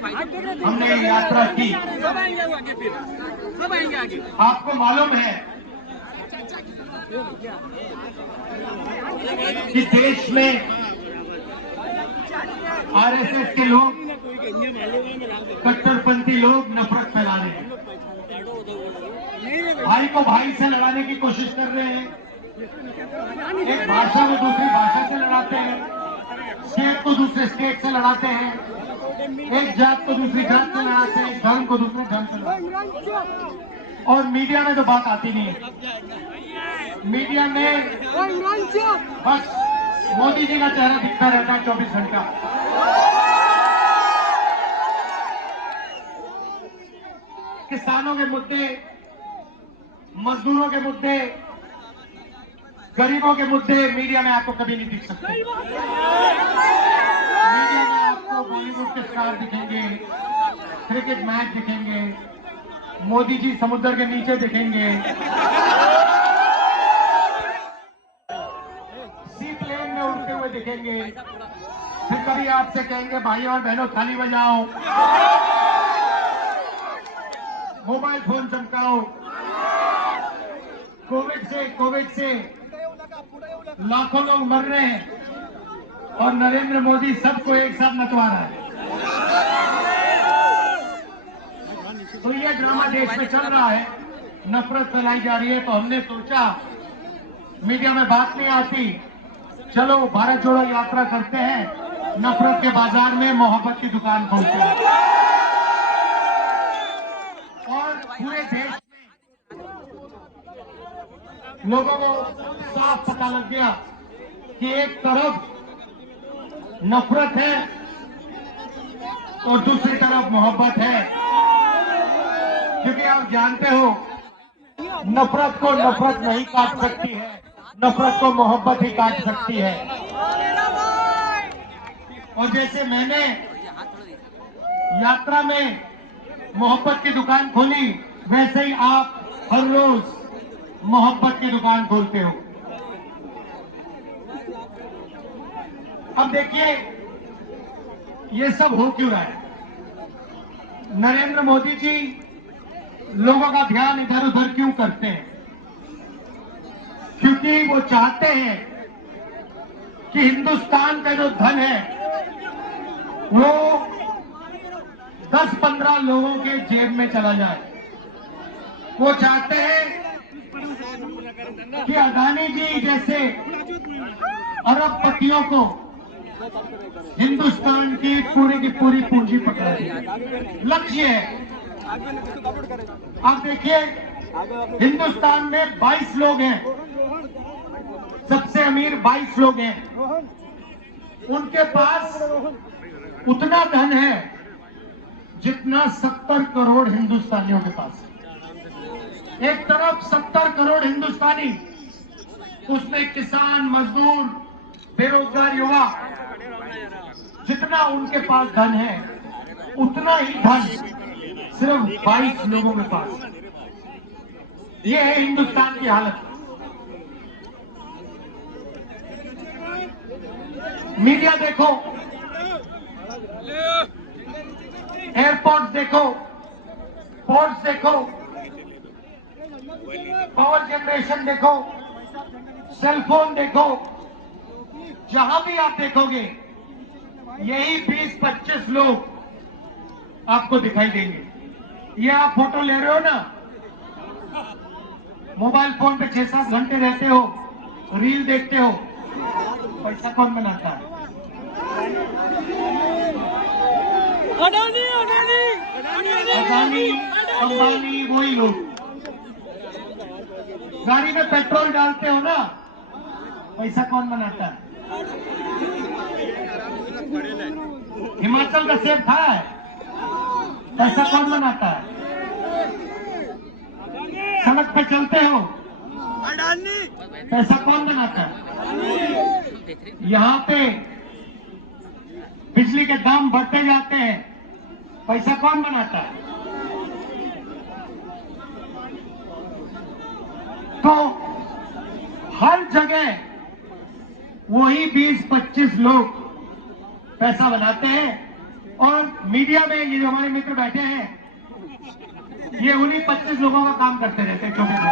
हमने यात्रा की। आपको मालूम है कि देश में आरएसएस के लोग, कट्टरपंथी लोग नफरत फैला रहे हैं, भाई को भाई से लड़ाने की कोशिश कर रहे हैं, एक भाषा को दूसरी भाषा से लड़ाते हैं, स्टेट को दूसरे स्टेट से लड़ाते हैं, एक जात को दूसरी जात से लड़ाते हैं, धर्म को दूसरे धर्म से लड़ाते हैं। और मीडिया में तो बात आती नहीं है। मीडिया में बस मोदी जी का चेहरा दिखता रहता है 24 घंटा। किसानों के मुद्दे, मजदूरों के मुद्दे, गरीबों के मुद्दे मीडिया में आपको कभी नहीं दिख सकते। मीडिया में आपको बॉलीवुड के स्टार दिखेंगे, क्रिकेट मैच दिखेंगे, मोदी जी समुद्र के नीचे दिखेंगे, सी प्लेन में उड़ते हुए दिखेंगे, फिर कभी आपसे कहेंगे भाई और बहनों थाली बजाओ, मोबाइल फोन चमकाओ। कोविड से लाखों लोग मर रहे हैं और नरेंद्र मोदी सबको एक साथ नचवा रहा है। तो ये ड्रामा देश में चल रहा है, नफरत फैलाई जा रही है। तो हमने सोचा मीडिया में बात नहीं आती, चलो भारत जोड़ो यात्रा करते हैं, नफरत के बाजार में मोहब्बत की दुकान खोलते हैं। और पूरे देश लोगों को साफ पता लग गया कि एक तरफ नफरत है और दूसरी तरफ मोहब्बत है। क्योंकि आप जानते हो नफरत को नफरत नहीं काट सकती है, नफरत को मोहब्बत ही काट सकती है। और जैसे मैंने यात्रा में मोहब्बत की दुकान खोली, वैसे ही आप हर रोज मोहब्बत की दुकान खोलते हो। अब देखिए ये सब हो क्यों रहा है। नरेंद्र मोदी जी लोगों का ध्यान इधर उधर क्यों करते हैं? क्योंकि वो चाहते हैं कि हिंदुस्तान का जो धन है वो 10-15 लोगों के जेब में चला जाए। वो चाहते हैं कि अदानी जी जैसे अरबपतियों को हिंदुस्तान की पूरी पूंजी पकड़ा दी। लक्ष्य है। आप देखिए हिंदुस्तान में 22 लोग हैं, सबसे अमीर 22 लोग हैं। उनके पास उतना धन है जितना 70 करोड़ हिंदुस्तानियों के पास है। एक तरफ 70 करोड़ हिंदुस्तानी, उसमें किसान, मजदूर, बेरोजगार युवा, जितना उनके पास धन है उतना ही धन सिर्फ 22 लोगों के पास। ये है हिंदुस्तान की हालत। मीडिया देखो, एयरपोर्ट देखो, पोर्ट्स देखो, पावर जनरेशन देखो, सेलफोन देखो, जहां भी आप देखोगे यही 20-25 लोग आपको दिखाई देंगे। ये आप फोटो ले रहे हो ना, मोबाइल फोन पे 6-7 घंटे रहते हो, रील देखते हो, पैसा कौन बनाता है? अदानी, अंबानी, वही लोग। गाड़ी में पेट्रोल डालते हो ना, पैसा कौन बनाता है? हिमाचल का सेब खाया है, पैसा कौन बनाता है? सड़क पे चलते हो, पैसा कौन बनाता है? यहाँ पे बिजली के दाम बढ़ते जाते हैं, पैसा कौन बनाता है? तो हर जगह वही 20-25 लोग पैसा बनाते हैं और मीडिया में ये जो हमारे मित्र बैठे हैं, ये उन्हीं 25 लोगों का काम करते रहते हैं, छोटे छोटे।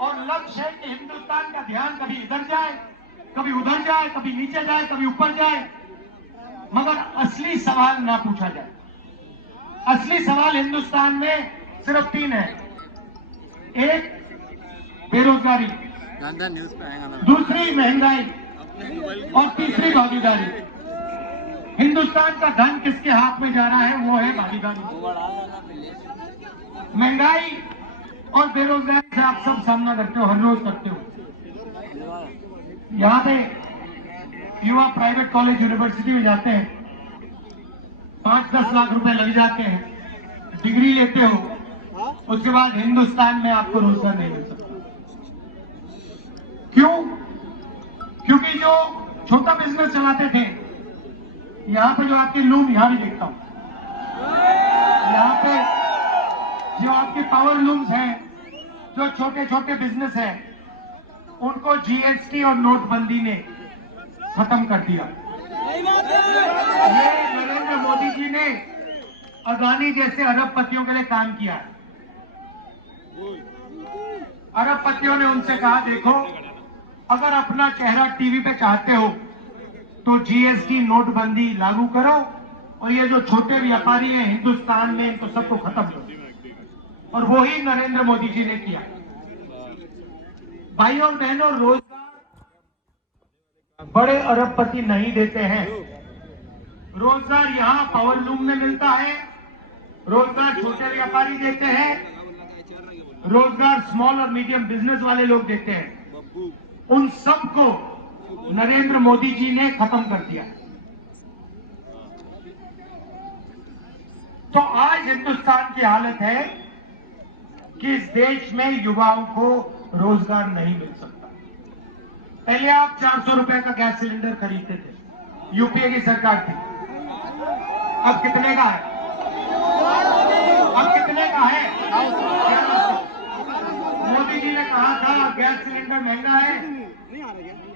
और लक्ष्य है कि हिंदुस्तान का ध्यान कभी इधर जाए, कभी उधर जाए, कभी नीचे जाए, कभी ऊपर जाए, मगर असली सवाल ना पूछा जाए। असली सवाल हिंदुस्तान में सिर्फ 3 है। एक, बेरोजगारी, दूसरी महंगाई और तीसरी भागीदारी। हिंदुस्तान का धन किसके हाथ में जा रहा है? वो है भागीदारी। महंगाई और बेरोजगारी से आप सब सामना करते हो, हर रोज करते हो। यहाँ पे युवा प्राइवेट कॉलेज यूनिवर्सिटी में जाते हैं, 5-10 लाख रुपए लग जाते हैं, डिग्री लेते हो, उसके बाद हिंदुस्तान में आपको रोजगार नहीं मिल सकता। क्यों? क्योंकि जो छोटा बिजनेस चलाते थे, यहाँ पे जो आपके लूम, यहाँ भी देखता हूं, यहाँ पे जो आपके पावर लूम्स हैं, जो छोटे छोटे बिजनेस हैं, उनको जीएसटी और नोटबंदी ने खत्म कर दिया। ये नरेंद्र मोदी जी ने अदानी जैसे अरबपतियों के लिए काम किया है। अरबपतियों ने उनसे कहा, देखो अगर अपना चेहरा टीवी पे चाहते हो तो जीएसटी नोटबंदी लागू करो, और ये जो छोटे व्यापारी हैं हिंदुस्तान में, इनको सबको खत्म करो। और वो ही नरेंद्र मोदी जी ने किया। भाइयों और बहनों, रोजगार बड़े अरबपति नहीं देते हैं। रोजगार यहाँ पावर लूम में मिलता है, रोजगार छोटे व्यापारी देते हैं, रोजगार स्मॉल और मीडियम बिजनेस वाले लोग देते हैं। उन सबको नरेंद्र मोदी जी ने खत्म कर दिया। तो आज हिंदुस्तान की हालत है कि इस देश में युवाओं को रोजगार नहीं मिल सकता। पहले आप 400 रुपए का गैस सिलेंडर खरीदते थे, यूपीए की सरकार थी। अब कितने का है? अब कितने का है? 1100। मोदी जी ने कहा था गैस सिलेंडर महंगा है,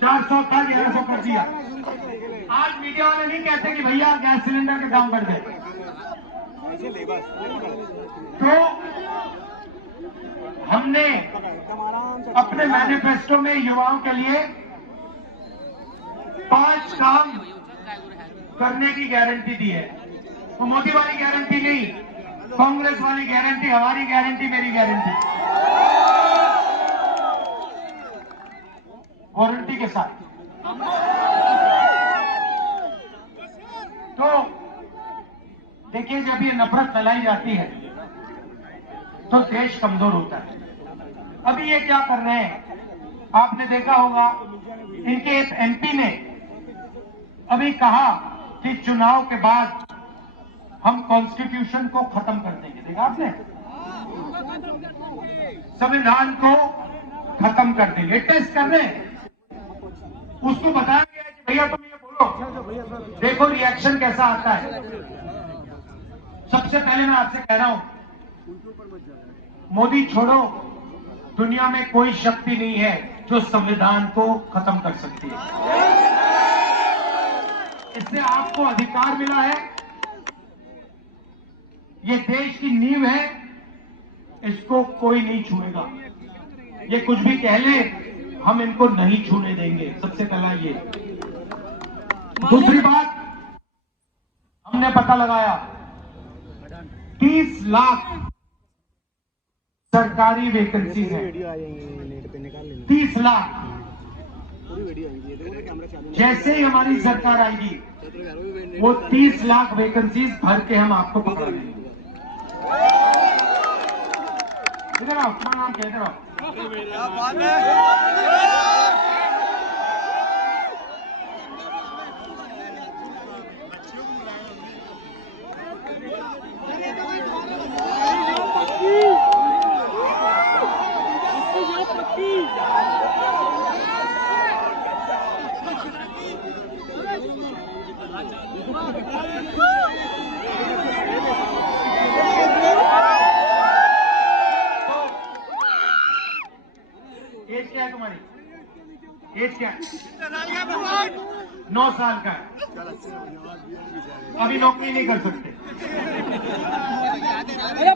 400 था, 1100 कर दिया। आज मीडिया वाले नहीं कहते कि भैया गैस सिलेंडर के दाम बढ़ गए। तो हमने अपने मैनिफेस्टो में युवाओं के लिए 5 काम करने की गारंटी दी है। तो मोदी वाली गारंटी नहीं, कांग्रेस वाली गारंटी, हमारी गारंटी, मेरी गारंटी, वारंटी के साथ। तो देखिए, जब ये नफरत फैलाई जाती है तो देश कमजोर होता है। अभी ये क्या कर रहे हैं, आपने देखा होगा, इनके एक एमपी ने अभी कहा कि चुनाव के बाद हम कॉन्स्टिट्यूशन को खत्म कर देंगे। देखा आपने? संविधान को खत्म कर देंगे। टेस्ट कर रहे हैं। उसको बताया गया कि भैया तुम ये बोलो, देखो रिएक्शन कैसा आता है। सबसे पहले मैं आपसे कह रहा हूं, मोदी छोड़ो, दुनिया में कोई शक्ति नहीं है जो संविधान को खत्म कर सकती है। इससे आपको अधिकार मिला है, ये देश की नींव है, इसको कोई नहीं छूएगा। ये कुछ भी कह ले, हम इनको नहीं छूने देंगे। सबसे पहला ये। दूसरी बात, हमने पता लगाया 30 लाख सरकारी वैकेंसीज है। 30 लाख। जैसे ही हमारी सरकार आएगी वो 30 लाख वैकेंसीज भर के हम आपको पकड़ा देंगे। इधर आओ, अपना नाम कहते रहो। एज क्या है तुम्हारी? एज ठीक है, 9 साल का है, अभी नौकरी नहीं कर सकते।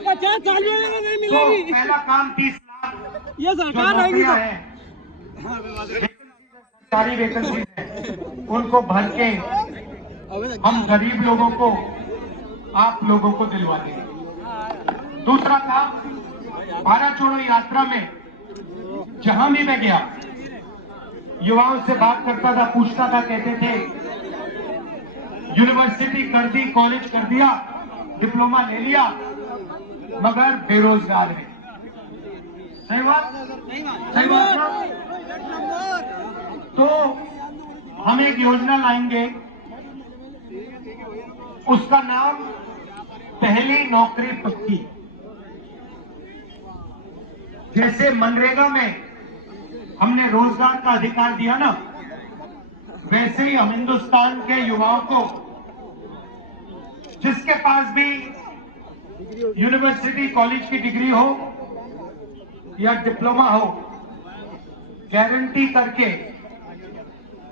50 साल में नहीं मिलेगी। तो पहला काम 30 लाख ये सरकार रहेगी तो सारी वैकेंसी है उनको भर के हम गरीब लोगों को, आप लोगों को दिलवा देंगे। दूसरा काम, भारत जोड़ो यात्रा में जहां भी मैं गया युवाओं से बात करता था, पूछता था, कहते थे यूनिवर्सिटी कर दी, कॉलेज कर दिया, डिप्लोमा ले लिया, मगर बेरोजगार है। सही बात, सही बात ना? तो हम एक योजना लाएंगे, उसका नाम पहली नौकरी पक्की। जैसे मनरेगा में हमने रोजगार का अधिकार दिया ना, वैसे ही हम हिंदुस्तान के युवाओं को, जिसके पास भी यूनिवर्सिटी कॉलेज की डिग्री हो या डिप्लोमा हो, गारंटी करके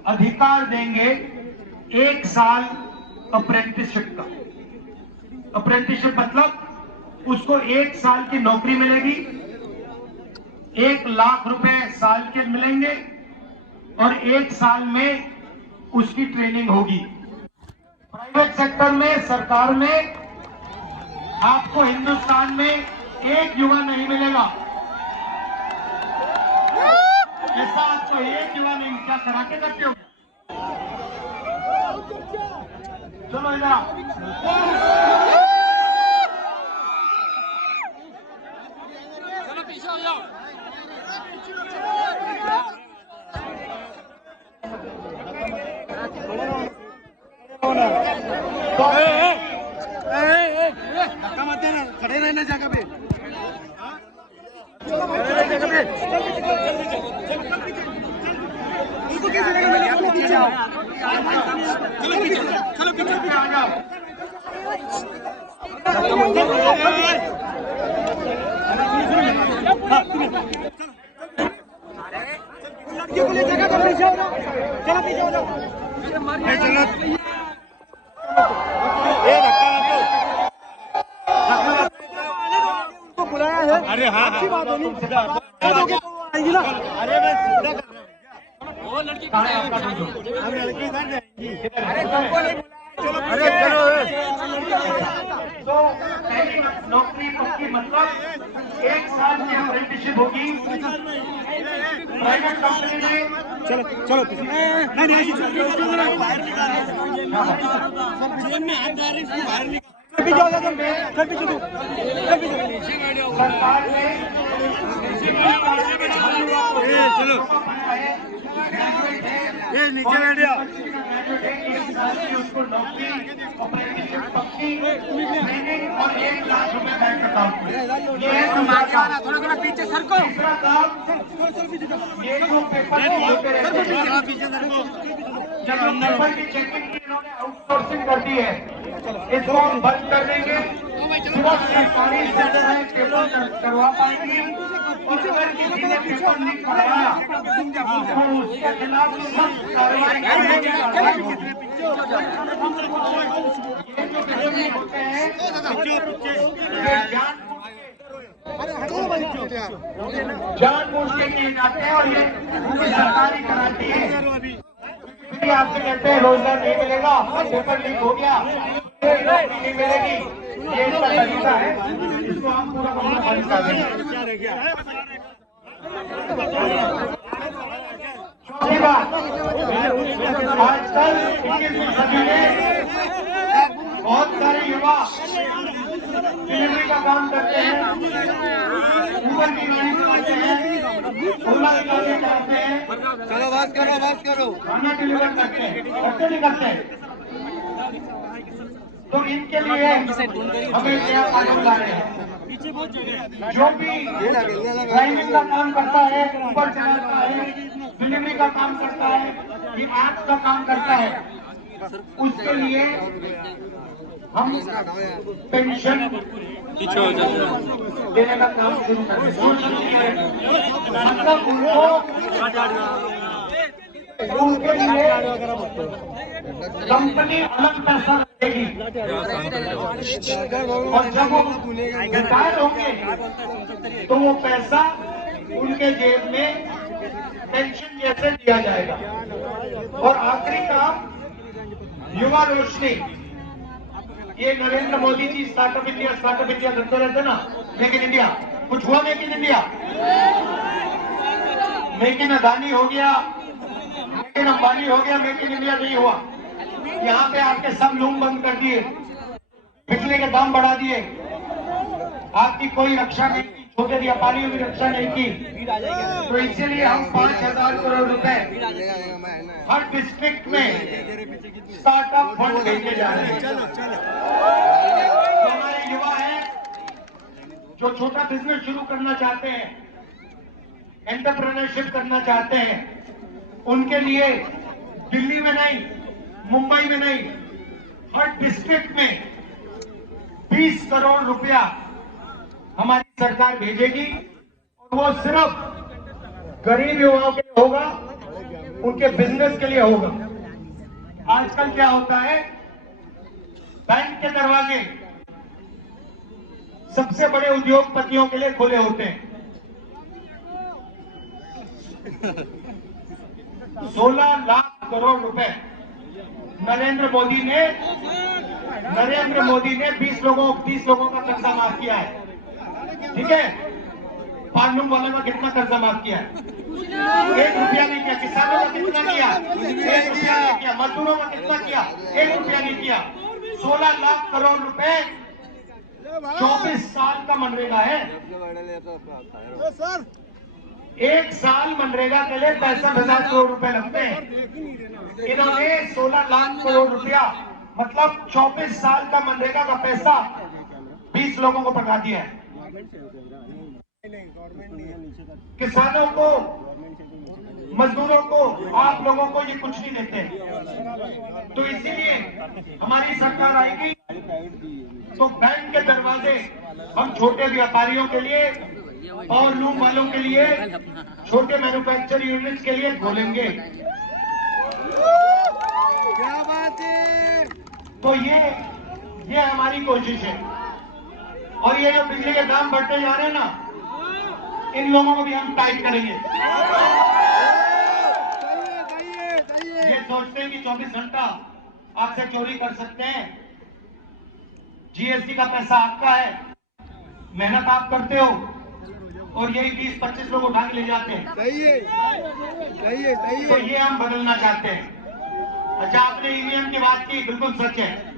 अधिकार देंगे 1 साल अप्रेंटिसशिप का। अप्रेंटिसशिप मतलब उसको 1 साल की नौकरी मिलेगी, 1 लाख रुपए साल के मिलेंगे और 1 साल में उसकी ट्रेनिंग होगी। प्राइवेट सेक्टर में, सरकार में आपको हिंदुस्तान में एक युवा नहीं मिलेगा। ऐसा आपको एक युवा नहीं, क्या करा के करते हो? चलो इधर चलो पीछे हो जाओ। धक्का मत देना, खड़े रहना जगह पे। चलो पीछे आ जाओ। लड़कियों को ले जगह तो पीछे हो जाओ, चलो पीछे हो जाओ। उनको बुलाया है, अरे हाँ, अच्छी बात है नहीं आएगी ना। अरे मैं सीधा कर रहा हूँ, वो लड़की हम लड़की इधर जाएंगी। अरे तुमको नहीं चलो, अरे चलो। तो पहली नौकरी पक्की मतलब 1 साल की अप्रेंटिसशिप होगी प्राइवेट कंपनी में। चलो चलो बाहर निकाल, जेब में हाथ डाल रही इसको बाहर निकाल। सरकार ने चलो ये नीचे बैठ जाओ। उसको नौकरी, अप्रेंटिसशिप पक्की, ट्रेनिंग और 1 लाख रुपए बैंक अकाउंट। ये है थोड़ा पीछे सर को। तीसरा काम, ये जो पेपर होते रहते हैं, जब पेपर की चेकिंग की इन्होंने आउटसोर्सिंग कर दी है, इसको हम बंद कर देंगे। सिर्फ सरकारी सेक्टर पेपर करवा पाएंगे और अगर किसी ने पेपर लीक करवाया तो उसके खिलाफ सख्त कार्रवाई करेंगे। ये जो पेपर होते हैं जानबूझ के किए जाते हैं और ये सरकारी कराती है। फिर आपसे कहते हैं रोजगार नहीं मिलेगा, पेपर लीक हो गया, नौकरी नहीं मिलेगी। ये इसका तरीका है, इसको हम पूरा बंद कर देंगे। चौथी बात, आजकल 21वीं सदी में बहुत सारे युवा डिलीवरी का काम करते हैं, ऊबर की गाड़ी चलाते हैं, ओला की गाड़ी चलाते हैं। चलो बात करो। खाना डिलीवर करते हैं, करते नहीं करते। तो इनके लिए हमें नया कानून ला रहे हैं। जो भी ड्राइविंग का काम करता है, ऊबर चलाता है, डिलीवरी का काम करता है, ये ऐप का काम करता है, उसके लिए हम पेंशन देने का काम शुरू करें। मतलब उनको उनके लिए कंपनी अलग पैसा देगी और जब वो रिटायर होंगे तो वो पैसा उनके जेब में पेंशन जैसे दिया जाएगा। और आखिरी काम, युवा रोशनी। ये नरेंद्र मोदी जी स्टार्टअप इंडिया करते रहते ना, मेक इन इंडिया। कुछ हुआ make in India? Make in Adani हो गया, मेक इन अंबानी हो गया, मेक इन इंडिया नहीं हुआ। यहाँ पे आपके सब लूम बंद कर दिए, बिजली के दाम बढ़ा दिए, आपकी कोई रक्षा नहीं की, छोटे व्यापारियों की रक्षा नहीं की। तो इसीलिए हम 5,000 करोड़ रुपए हर डिस्ट्रिक्ट में स्टार्टअप फंड भेजने जा रहे हैं। जो हमारे युवा हैं, जो छोटा बिजनेस शुरू करना चाहते हैं, एंटरप्रेन्योरशिप करना चाहते हैं, उनके लिए दिल्ली में नहीं, मुंबई में नहीं, हर डिस्ट्रिक्ट में 20 करोड़ रुपया हमारी सरकार भेजेगी। और वो सिर्फ गरीब युवाओं के लिए होगा, उनके बिजनेस के लिए होगा। आजकल क्या होता है, बैंक के दरवाजे सबसे बड़े उद्योगपतियों के लिए खुले होते हैं। 16 लाख करोड़ रुपए नरेंद्र मोदी ने 30 लोगों का कर्जा माफ किया है। ठीक है, पांडुम वाले का कितना कर्जा माफ किया है? 1 रुपया नहीं किया। किसानों का कितना किया? 1 रुपया नहीं किया। मजदूरों का कितना किया? 1 रुपया नहीं किया। 16 लाख करोड़ रुपए 24 साल का मनरेगा है। 1 साल मनरेगा के लिए 65,000 करोड़ रुपए लगते हैं। इन्होंने 16 लाख करोड़ रुपया, मतलब 24 साल का मनरेगा का पैसा 20 लोगों को पकड़ा दिया है। किसानों को, मजदूरों को, आप लोगों को ये कुछ नहीं देते। तो इसीलिए हमारी सरकार आएगी तो बैंक के दरवाजे हम छोटे व्यापारियों के लिए और लूम वालों के लिए, छोटे मैन्युफैक्चरिंग यूनिट्स के लिए खोलेंगे। क्या बात है। तो ये हमारी कोशिश है। और ये जो बिजली के दाम बढ़ते जा रहे हैं ना, इन लोगों को भी हम टाइट करेंगे। ये सोचते हैं कि 24 घंटा आपसे चोरी कर सकते हैं। जीएसटी का पैसा आपका है, मेहनत आप करते हो, और यही 20-25 लोग उठा के ले जाते हैं। सही है। तो ये हम बदलना चाहते हैं। अच्छा, आपने ईवीएम की बात की, बिल्कुल सच है।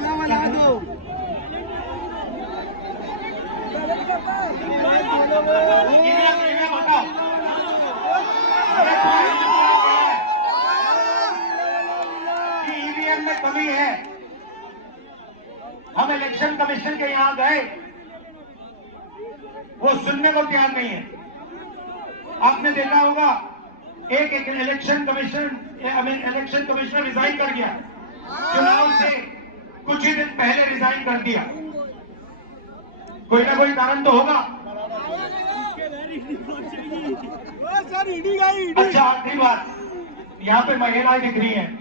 क्या बताओ, ईवीएम में कमी है। हम इलेक्शन कमीशन के यहां गए, वो सुनने को तैयार नहीं है। आपने देखा होगा, एक इलेक्शन कमिश्नर रिजाइन कर गया, चुनाव से कुछ ही दिन पहले रिजाइन कर दिया। कोई ना कोई कारण तो होगा। अच्छा, आखिरी बात, यहाँ पे महिलाएं दिख रही हैं,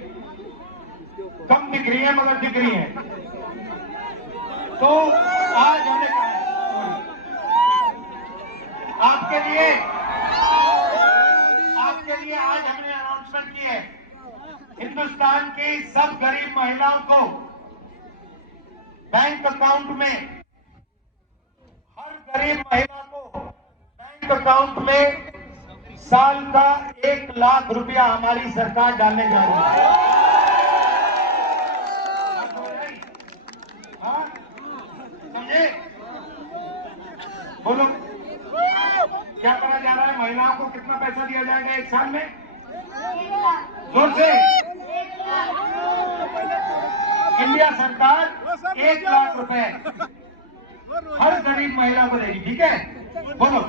कम दिख रही है मगर दिख रही है। तो आज हमने आपके लिए आज हमने अनाउंसमेंट की है, हिंदुस्तान की सब गरीब महिलाओं को बैंक अकाउंट में, हर गरीब महिला को बैंक अकाउंट में साल का 1 लाख रुपया हमारी सरकार डालने जा रही है। हाँ, समझे? बोलो, क्या करा जा रहा है? महिलाओं को कितना पैसा दिया जाएगा 1 साल में? जोर से। इंडिया सरकार 1 लाख रुपए हर गरीब महिला को देगी। ठीक है, बोलो।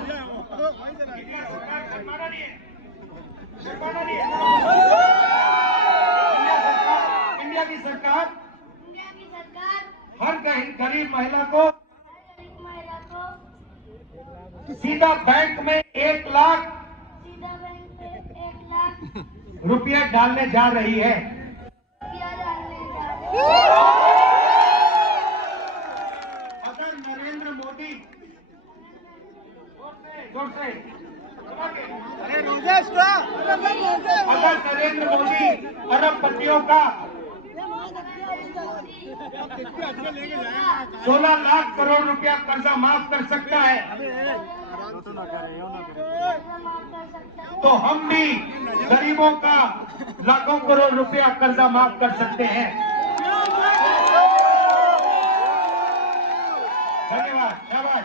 इंडिया सरकार शर्माना नहीं है, शर्माना नहीं है। इंडिया की सरकार हर गरीब महिला को सीधा बैंक में 1 लाख रुपया डालने जा रही है। अगर नरेंद्र मोदी अगर नरेंद्र मोदी अरबपतियों का 16 लाख करोड़ रुपया कर्जा माफ कर सकता है, तो हम भी गरीबों का लाखों करोड़ रुपया कर्जा माफ कर सकते हैं। धन्यवाद।